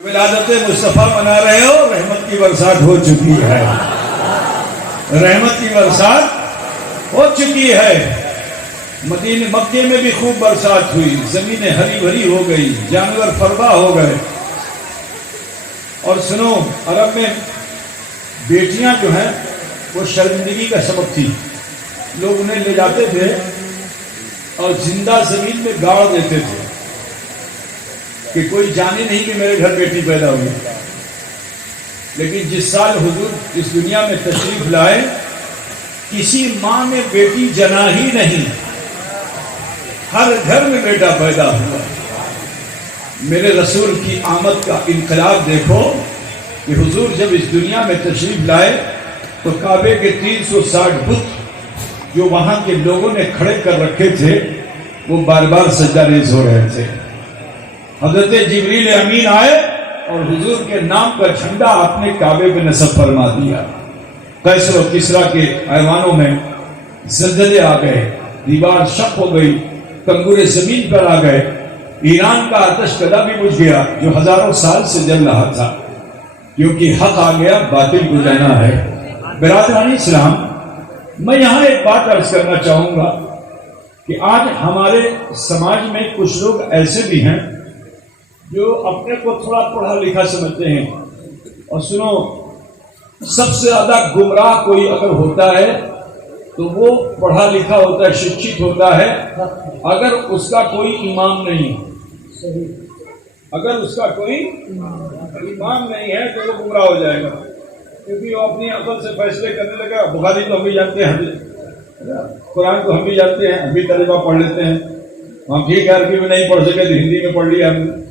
ولادت مصطفیٰ منا رہے ہو، رحمت کی برسات ہو چکی ہے، رحمت کی برسات ہو چکی ہے۔ مدینے مکے میں بھی خوب برسات ہوئی، زمینیں ہری بھری ہو گئی، جانور فربا ہو گئے۔ اور سنو، عرب میں بیٹیاں جو ہیں وہ شرمندگی کا سبب تھی، لوگ انہیں لے جاتے تھے اور زندہ زمین میں گاڑ دیتے تھے کہ کوئی جانے نہیں کہ میرے گھر بیٹی پیدا ہوئی۔ لیکن جس سال حضور اس دنیا میں تشریف لائے، کسی ماں نے بیٹی جنا ہی نہیں، ہر گھر میں بیٹا پیدا ہوا۔ میرے رسول کی آمد کا انقلاب دیکھو کہ حضور جب اس دنیا میں تشریف لائے تو کعبے کے 360 بت جو وہاں کے لوگوں نے کھڑے کر رکھے تھے وہ بار بار سجدہ ریز ہو رہے تھے۔ حضرت جبریل امین آئے اور حضور کے نام کا جھنڈا اپنے کعبے پہ نصب فرما دیا۔ قیصر و کسریٰ کے ایوانوں میں زلزلے آ گئے، دیوار شق ہو گئی، کنگورے زمین پر آ گئے، ایران کا آتش کدا بھی بجھ گیا جو ہزاروں سال سے جل رہا تھا، کیونکہ حق آ گیا، باطل کو جانا ہے۔ برادران اسلام، میں یہاں ایک بات عرض کرنا چاہوں گا کہ آج ہمارے سماج میں کچھ لوگ ایسے بھی ہیں جو اپنے کو تھوڑا پڑھا لکھا سمجھتے ہیں۔ اور سنو، سب سے زیادہ گمراہ کوئی اگر ہوتا ہے تو وہ پڑھا لکھا ہوتا ہے، شکشت ہوتا ہے، اگر اس کا کوئی امام نہیں، اگر اس کا کوئی امام نہیں ہے تو وہ گمراہ ہو جائے گا، کیونکہ وہ اپنی عقل سے فیصلے کرنے لگا۔ بخاری تو ہم بھی جانتے ہیں، قرآن کو ہم بھی جانتے ہیں، ہم بھی ترجمہ پڑھ لیتے ہیں، ہم ٹھیک ہے عربی میں نہیں پڑھ سکے تو ہندی میں پڑھ لیا ہم نے،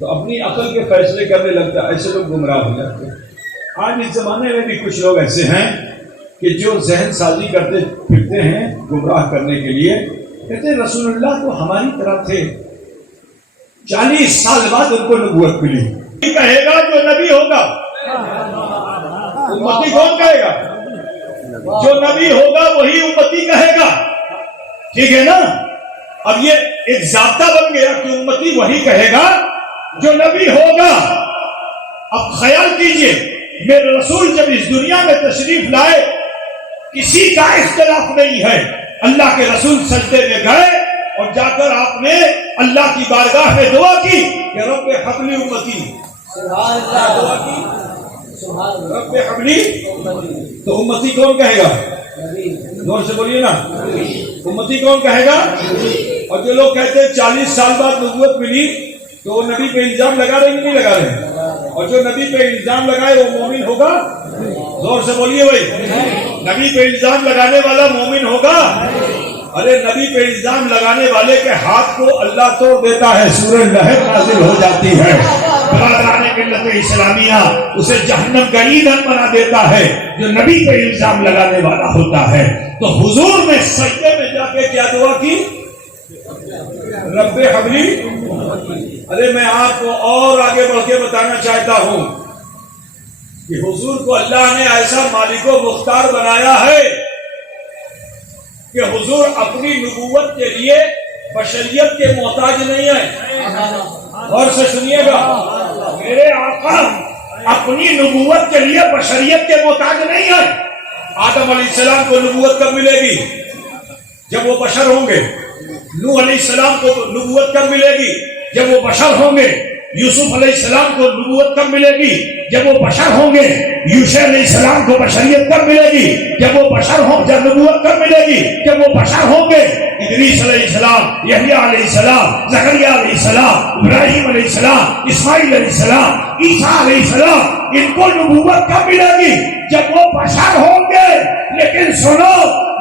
تو اپنی عقل کے فیصلے کرنے لگتا ہے۔ ایسے لوگ گمراہ ہو جاتے ہیں۔ آج اس زمانے میں بھی کچھ لوگ ایسے ہیں کہ جو ذہن سازی کرتے پھرتے ہیں گمراہ کرنے کے لیے، کہتے ہیں رسول اللہ تو ہماری طرح تھے، 40 سال بعد ان کو نبوت ملی۔ کہے گا جو نبی ہوگا، امتی کون کہے گا؟ جو نبی ہوگا وہی امتی کہے گا، ٹھیک ہے نا؟ اب یہ ایک ضابطہ بن گیا کہ امتی وہی کہے گا جو نبی ہوگا۔ اب خیال کیجئے، میرے رسول جب اس دنیا میں تشریف لائے کسی کا اختلاف نہیں ہے، اللہ کے رسول سجدے میں گئے اور جا کر آپ نے اللہ کی بارگاہ میں دعا کی کہ رب حبلی امتی، سبحان اللہ، دعا کی رب حبلی، تو امتی کون کہے گا؟ زور سے بولیے نا، امتی کون کہے گا؟ اور جو لوگ کہتے ہیں 40 سال بعد نبوت ملی تو وہ نبی پہ الزام لگا رہے ہیں کہ نہیں لگا رہے؟ اور جو نبی پہ الزام لگائے وہ مومن ہوگا؟ زور سے بولیے بھائی، نبی پہ الزام لگانے والا مومن ہوگا؟ ارے نبی پہ الزام لگانے والے کے ہاتھ کو اللہ توڑ دیتا ہے، سورہ لہب نازل ہو جاتی ہے، برادران ملت اسلامیہ اسے جہنم کا ایندھن بنا دیتا ہے جو نبی پہ الزام لگانے والا ہوتا ہے۔ تو حضور نے سجدے میں جا کے کیا دعا کی؟ رب حبلی۔ ارے میں آپ کو اور آگے بڑھ کے بتانا چاہتا ہوں کہ حضور کو اللہ نے ایسا مالک و مختار بنایا ہے کہ حضور اپنی نبوت کے لیے بشریت کے محتاج نہیں ہے۔ اور سے سنیے گا، میرے آقا اپنی نبوت کے لیے بشریت کے محتاج نہیں ہے۔ آدم علیہ السلام کو نبوت کب ملے گی؟ جب وہ بشر ہوں گے۔ نوح علیہ السلام کو نبوت کب ملے گی؟ جب وہ بشر ہوں گے۔ یوسف علیہ السلام کو نبوت کب ملے گی؟ جب وہ بشر ہوں گے۔ یوشع علیہ السلام کو بشریت کب ملے گی؟ جب وہ بشر ہوں۔ جب نبوت کب ملے گی؟ جب وہ بشر ہوں گے۔ ادریس علیہ السلام، یحییٰ علیہ السلام، زکریا علیہ السلام، ابراہیم علیہ السلام، اسماعیل علیہ السلام، عیسیٰ علیہ السلام، ان کو نبوت کب ملے گی؟ جب وہ بشر ہوں گے۔ لیکن سنو،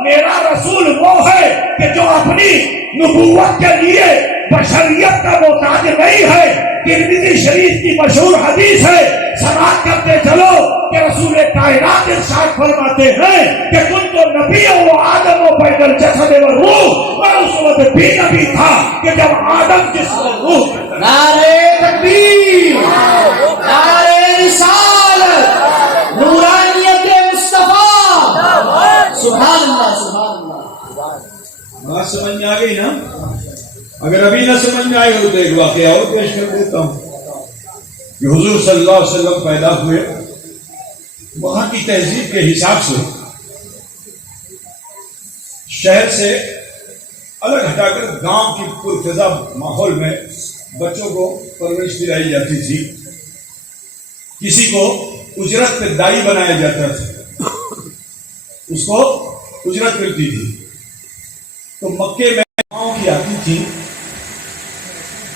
میرا رسول وہ ہے کہ جو اپنی نبوت کے لیے بشریت کا محتاج نہیں ہے۔ ترمذی شریف کی مشہور حدیث ہے، سماعت کرتے چلو کہ رسول کائنات ارشاد فرماتے ہیں کہ کن تو نبی و آدم و بین الجسد و روح، میں اس وقت بھی نبی تھا کہ جب آدم جسم و روح۔ نعرہ تکبیر، نعرہ رسالت، نورانیت مصطفیٰ، سبحان اللہ، سبحان اللہ۔ بات سمجھ میں آ گئی نا؟ اگر ابھی نہ سمجھ میں آئی ہو تو ایک واقعہ اور پیش کر دیتا ہوں۔ کہ حضور صلی اللہ علیہ وسلم پیدا ہوئے، وہاں کی تہذیب کے حساب سے شہر سے الگ ہٹا کر گاؤں کی پرفضا ماحول میں بچوں کو پرورش دلائی جاتی تھی. کسی کو اجرت پہ دائی بنایا جاتا تھا، اس کو اجرت ملتی تھی. تو مکے میں ماؤں کی آتی تھی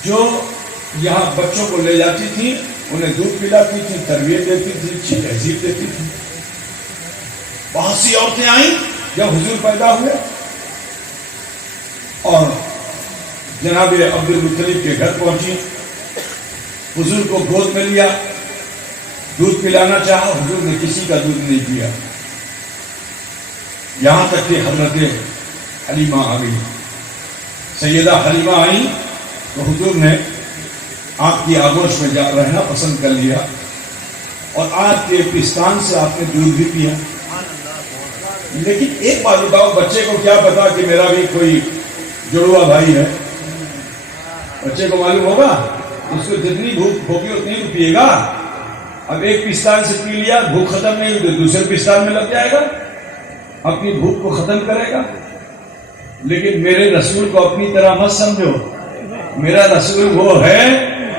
جو یہاں بچوں کو لے جاتی تھی، انہیں دودھ پلاتی تھی، تربیت دیتی تھی، اچھی تہذیب دیتی تھی. بہت سی عورتیں آئیں جب حضور پیدا ہوئے اور جناب عبد المطلب کے گھر پہنچی، حضور کو گود میں لیا، دودھ پلانا چاہا، حضور نے کسی کا دودھ نہیں پیا. یہاں تک کہ حضرت حلیمہ آ گئی. سیدہ حلیمہ آئی تو حضور نے آپ کی آگوش میں رہنا پسند کر لیا اور آپ کے پستان سے آپ نے دودھ بھی پیا. لیکن ایک بات بتاؤ، بچے کو کیا پتا کہ میرا بھی کوئی جڑوا بھائی ہے؟ بچے کو معلوم ہوگا، اس کو جتنی بھوک ہوگی اتنی تو پیے گا. اب ایک پستان سے پی لیا، بھوک ختم نہیں ہوئی تو دوسرے پستان میں لگ جائے گا، اپنی بھوک کو ختم کرے گا. لیکن میرے رسول کو اپنی طرح مت سمجھو. میرا رسول وہ ہے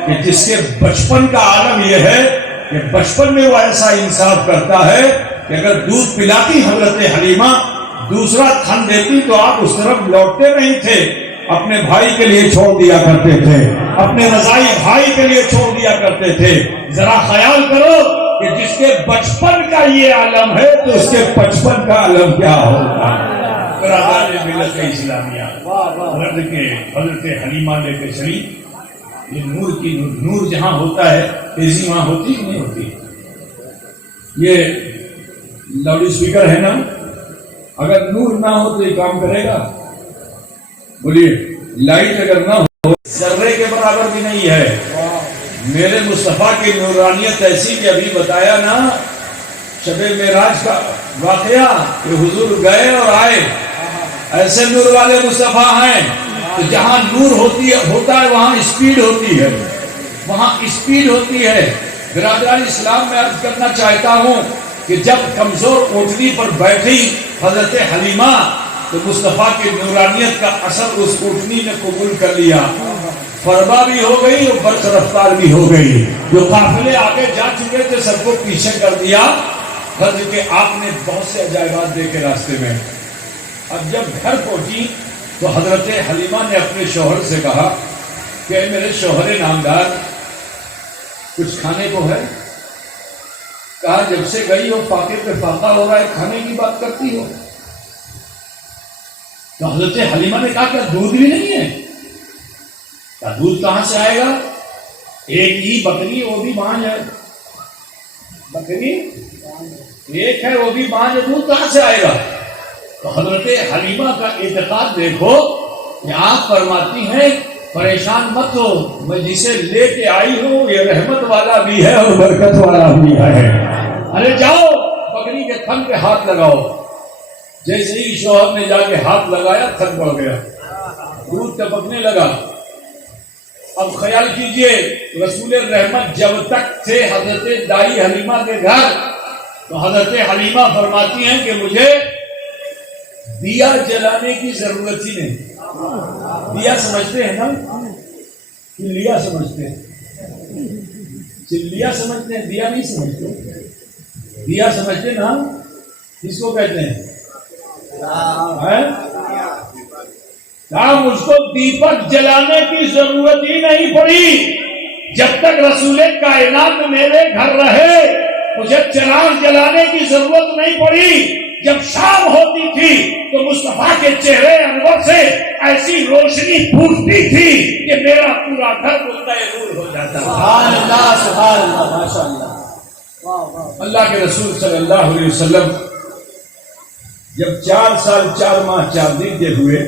کہ جس کے بچپن کا عالم یہ ہے کہ بچپن میں وہ ایسا انصاف کرتا ہے کہ اگر دودھ پلاتی حضرت حلیمہ، دوسرا تھن دیتی تو آپ اس طرف لوٹتے نہیں تھے، اپنے بھائی کے لیے چھوڑ دیا کرتے تھے، اپنے رضائی بھائی کے لیے چھوڑ دیا کرتے تھے. ذرا خیال کرو کہ جس کے بچپن کا یہ عالم ہے تو اس کے بچپن کا عالم کیا ہوگا. ملت اسلامیہ حضرت حلیمہ لے کے چلی. یہ نور کی نور جہاں ہوتا ہے تیزی وہاں ہوتی نہیں ہوتی. یہ لاؤڈ اسپیکر ہے نا، اگر نور نہ ہو تو یہ کام کرے گا؟ بولیے. لائٹ اگر نہ ہو ذرے کے برابر بھی نہیں ہے. میرے مصطفیٰ کی نورانیت ایسی کہ ابھی بتایا نا شب معراج کا واقعہ کہ حضور گئے اور آئے. ایسے نور والے مصطفیٰ ہیں کہ جہاں نور ہوتا ہے وہاں اسپیڈ ہوتی ہے، وہاں اسپیڈ ہوتی ہے. برادران اسلام میں عرض کرنا چاہتا ہوں کہ جب کمزور اونٹنی پر بیٹھی حضرت حلیمہ تو مصطفیٰ کی نورانیت کا اثر اس اونٹنی نے قبول کر لیا. فرما بھی ہو گئی اور برق رفتار بھی ہو گئی. جو قافلے آگے جا چکے تھے سب کو پیچھے کر دیا. حضرت کہ آپ نے بہت سے عجائبات دیکھے راستے میں. اب جب گھر پہنچی تو حضرت حلیمہ نے اپنے شوہر سے کہا کہ میرے شوہر نامدار کچھ کھانے کو ہے؟ کہا جب سے گئی ہو فاقے پہ فاقہ ہو رہا ہے، کھانے کی بات کرتی ہو. تو حضرت حلیمہ نے کہا کہ دودھ بھی نہیں ہے. کہا دودھ کہاں سے آئے گا؟ ایک ہی بکری، وہ بھی بانجھ ہے. بکری ایک ہے، وہ بھی بانجھ ہے، دودھ کہاں سے آئے گا؟ تو حضرت حلیمہ کا اعتقاد دیکھو کہ آپ فرماتی ہیں پریشان مت ہو، میں جسے لے کے آئی ہوں یہ رحمت والا بھی ہے اور برکت والا بھی ہے. ارے جاؤ بکری کے تھن پہ ہاتھ لگاؤ. جیسے ہی شوہر نے جا کے ہاتھ لگایا تھن بڑھ گیا، دودھ ٹپکنے لگا. اب خیال کیجئے رسول رحمت جب تک تھے حضرت دائی حلیمہ کے گھر تو حضرت حلیمہ فرماتی ہیں کہ مجھے دیا جلانے کی ضرورت ہی نہیں. دیا سمجھتے ہیں نا، چلیا سمجھتے ہیں، چلیا سمجھتے ہیں، دیا نہیں سمجھتے. دیا سمجھتے نا، کس کو کہتے ہیں؟ مجھ کو دیپک جلانے کی ضرورت ہی نہیں پڑی. جب تک رسول کائنات میرے گھر رہے مجھے چراغ جلانے کی ضرورت نہیں پڑی. جب شام ہوتی تھی تو مصطفیٰ کے چہرے انور سے ایسی روشنی پھوٹتی تھی کہ میرا پورا گھر نور ہو جاتا. سبحان اللہ، سبحان اللہ، ماشاء اللہ. اللہ کے رسول صلی اللہ علیہ وسلم جب 4 سال 4 ماہ 4 دن کے ہوئے